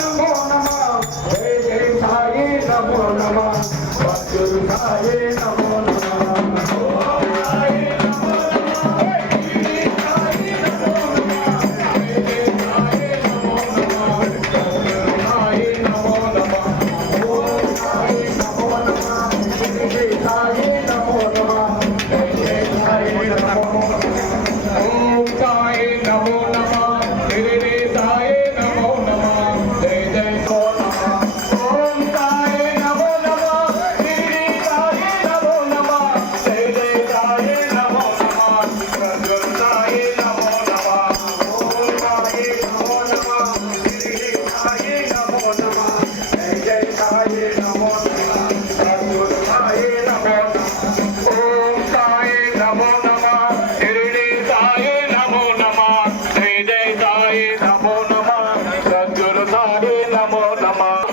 नमो नमः जय जय साई नमो नमः सद्गुरु साई नमो नमः ओम साई नमो नमः श्री साई नमो नमः जय जय साई नमो नमः सद्गुरु साई नमो नमः ओम साई नमो नमः श्री साई नमो नमः जय जय साई नमो नमः ओम साई नमो नमः श्री साई नमो नमः जय जय नमो नमः ओम साई नमो नमः श्री साई नमो नमः जय जय साई नमो नमः सद्गुरु साई नमो नमः ओम साई नमो नमः श्री साई नमो नमः जय जय साई नमो नमः सद्गुरु साई नमो नमः ओम साई नमो नमः श्री साई नमो नमः जय जय साई नमो नमः सद्गुरु साई नमो नमः